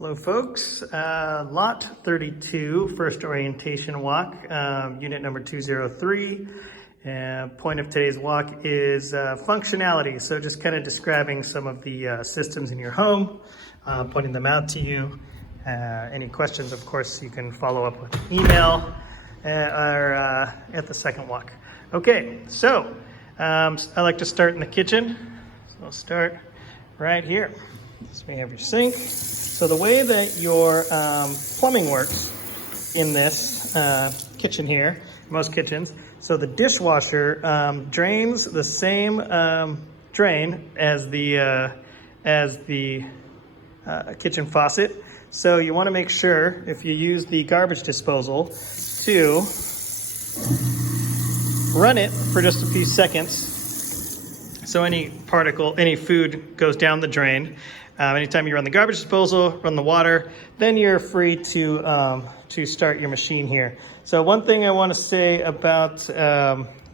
Hello folks, lot 32, first orientation walk, unit number 203. Point of today's walk is functionality, so just kind of describing some of the systems in your home, pointing them out to you. Any questions, of course, you can follow up with email or at the second walk. Okay, so I like to start in the kitchen, so I'll start right here. So we have your sink. So the way that your plumbing works in this kitchen here, most kitchens, so the dishwasher drains the same drain as the kitchen faucet. So you want to make sure, if you use the garbage disposal, to run it for just a few seconds. So any food goes down the drain. Anytime you run the garbage disposal, run the water, then you're free to start your machine here. So one thing I want to say about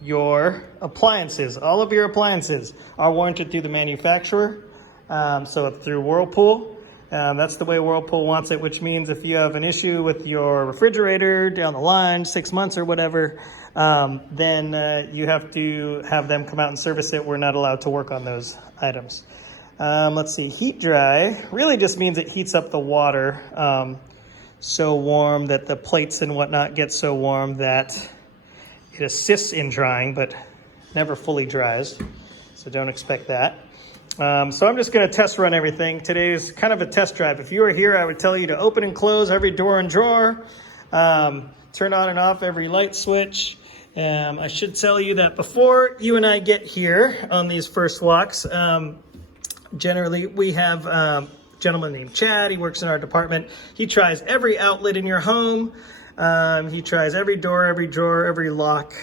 your appliances, all of your appliances are warranted through the manufacturer, so through Whirlpool. That's the way Whirlpool wants it, which means if you have an issue with your refrigerator down the line, 6 months or whatever, then you have to have them come out and service it. We're not allowed to work on those items. Let's see, heat dry really just means it heats up the water so warm that the plates and whatnot get so warm that it assists in drying, but never fully dries. So don't expect that. So I'm just going to test run everything. Today is kind of a test drive. If you were here, I would tell you to open and close every door and drawer, turn on and off every light switch. I should tell you that before you and I get here on these first walks, generally, we have a gentleman named Chad. He works in our department. He tries every outlet in your home. He tries every door, every drawer, every lock,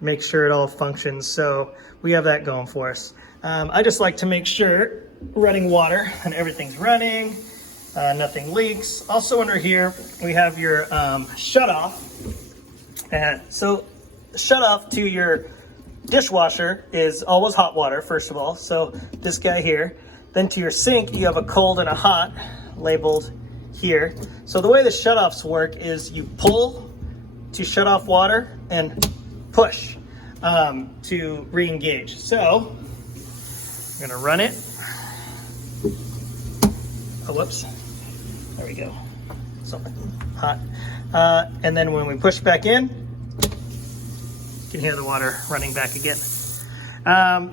make sure it all functions. So we have that going for us. I just like to make sure running water and everything's running, nothing leaks. Also under here, we have your shutoff. So shutoff to your dishwasher is always hot water, first of all. So this guy here. Then to your sink, you have a cold and a hot labeled here. So the way the shutoffs work is you pull to shut off water and push to re-engage. So I'm gonna run it. Oh, whoops. There we go. Something hot. And then when we push back in, you can hear the water running back again.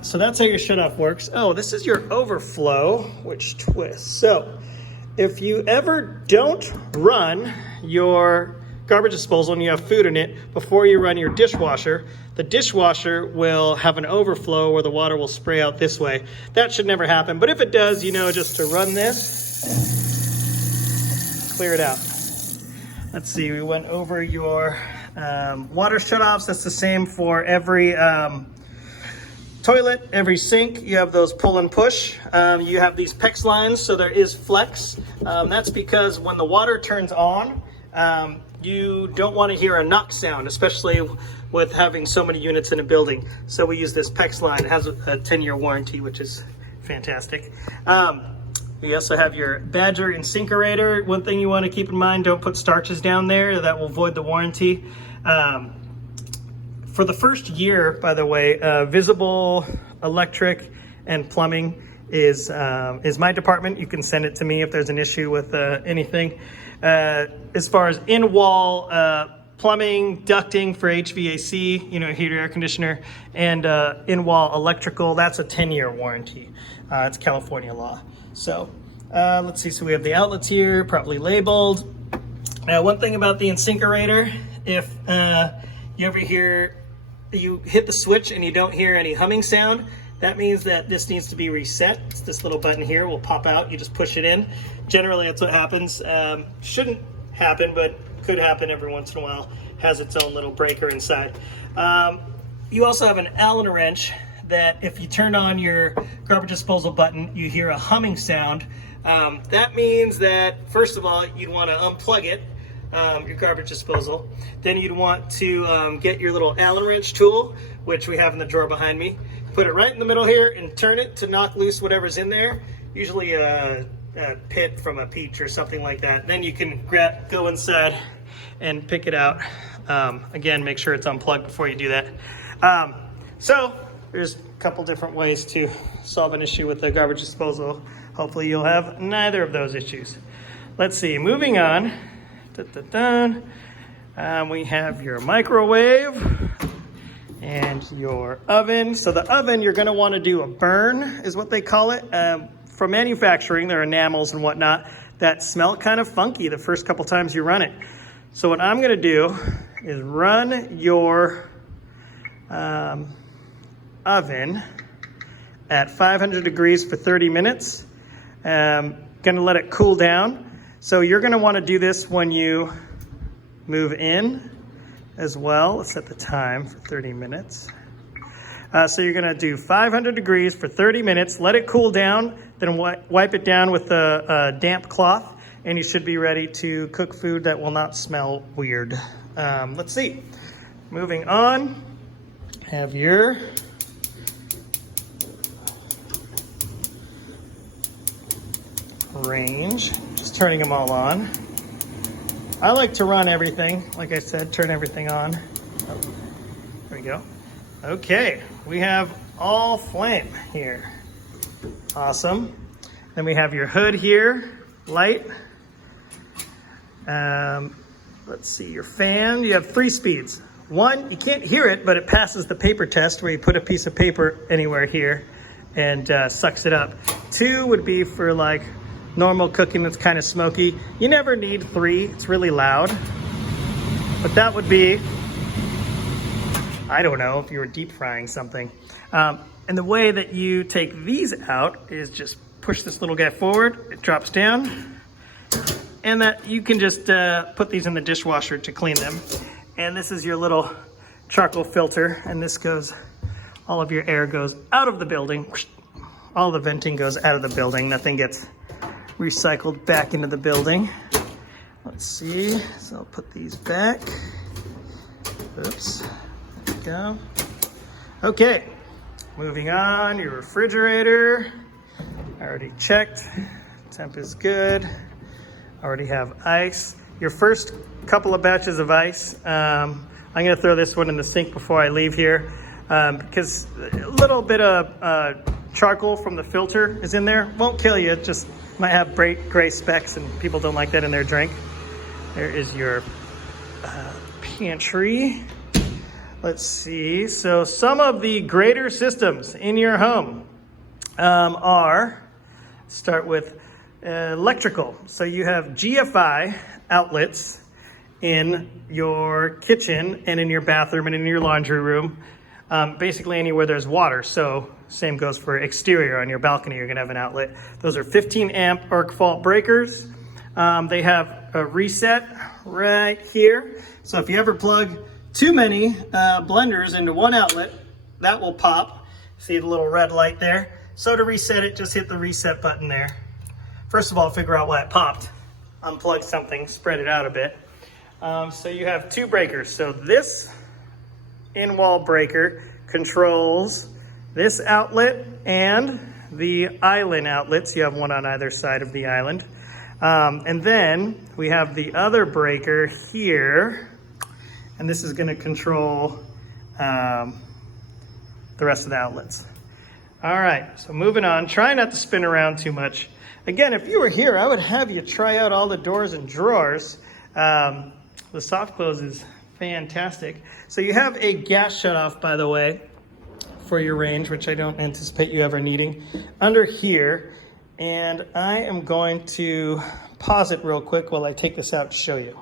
So that's how your shutoff works. Oh, this is your overflow, which twists. So if you ever don't run your garbage disposal and you have food in it before you run your dishwasher, the dishwasher will have an overflow where the water will spray out this way. That should never happen. But if it does, you know just to run this, clear it out. Let's see, we went over your water shutoffs. That's the same for every toilet, every sink. You have those pull and push. You have these PEX lines, so there is flex. That's because when the water turns on, you don't want to hear a knock sound, especially with having so many units in a building. So we use this PEX line. It has a 10-year warranty, which is fantastic. You also have your Badger InSinkErator. One thing you want to keep in mind, don't put starches down there. That will void the warranty. For the first year, by the way, visible, electric, and plumbing is my department. You can send it to me if there's an issue with anything. As far as in-wall plumbing, ducting for HVAC, heater, air conditioner, and in-wall electrical, that's a 10-year warranty. It's California law. So let's see, so we have the outlets here, properly labeled. One thing about the InSinkErator, if you ever you hit the switch and you don't hear any humming sound, that means that this needs to be reset. It's this little button here will pop out, you just push it in. Generally, that's what happens. Shouldn't happen, but could happen every once in a while. Has its own little breaker inside. You also have an Allen wrench that if you turn on your garbage disposal button, you hear a humming sound. That means that, first of all, you'd want to unplug it, your garbage disposal. Then you'd want to get your little Allen wrench tool, which we have in the drawer behind me. Put it right in the middle here and turn it to knock loose whatever's in there. Usually pit from a peach or something like that. Then you can go inside and pick it out. Again, make sure it's unplugged before you do that. So there's a couple different ways to solve an issue with the garbage disposal. Hopefully you'll have neither of those issues. Let's see, moving on. We have your microwave and your oven. So the oven, you're gonna wanna do a burn, is what they call it. For manufacturing, there are enamels and whatnot that smell kind of funky the first couple times you run it. So what I'm gonna do is run your oven at 500 degrees for 30 minutes. Gonna let it cool down. So you're gonna wanna do this when you move in as well. Let's set the time for 30 minutes. So you're gonna do 500 degrees for 30 minutes, let it cool down, then wipe it down with a damp cloth, and you should be ready to cook food that will not smell weird. Let's see. Moving on, have your range. Just turning them all on. I like to run everything. Like I said, turn everything on. Oh, there we go. Okay, we have all flame here. Awesome. Then we have your hood here, light. Let's see, your fan. You have 3 speeds. 1, you can't hear it, but it passes the paper test where you put a piece of paper anywhere here and sucks it up. 2 would be for like normal cooking that's kind of smoky. You never need 3, it's really loud. But that would be, I don't know, if you were deep frying something. And the way that you take these out is just push this little guy forward, it drops down, and that you can just put these in the dishwasher to clean them. And this is your little charcoal filter, and this goes, all of your air goes out of the building. All the venting goes out of the building. Nothing gets recycled back into the building. Let's see, so I'll put these back. Oops, there we go. Okay, moving on, your refrigerator. I already checked, temp is good. Already have ice. Your first couple of batches of ice, I'm gonna throw this one in the sink before I leave here because a little bit of charcoal from the filter is in there. Won't kill you, just might have gray specks and people don't like that in their drink. There is your pantry. Let's see, so some of the greater systems in your home start with electrical. So you have GFI outlets in your kitchen and in your bathroom and in your laundry room, basically anywhere there's water. So same goes for exterior. On your balcony, you're gonna have an outlet. Those are 15 amp arc fault breakers. They have a reset right here. So if you ever plug too many blenders into one outlet, that will pop. See the little red light there? So to reset it, just hit the reset button there. First of all, figure out why it popped. Unplug something, spread it out a bit. So you have 2 breakers. So this in-wall breaker controls this outlet and the island outlets. You have one on either side of the island. And then we have the other breaker here, and this is gonna control the rest of the outlets. All right, so moving on, try not to spin around too much. Again, if you were here, I would have you try out all the doors and drawers. The soft close is fantastic. So you have a gas shutoff, by the way, for your range, which I don't anticipate you ever needing, under here. And I am going to pause it real quick while I take this out and show you.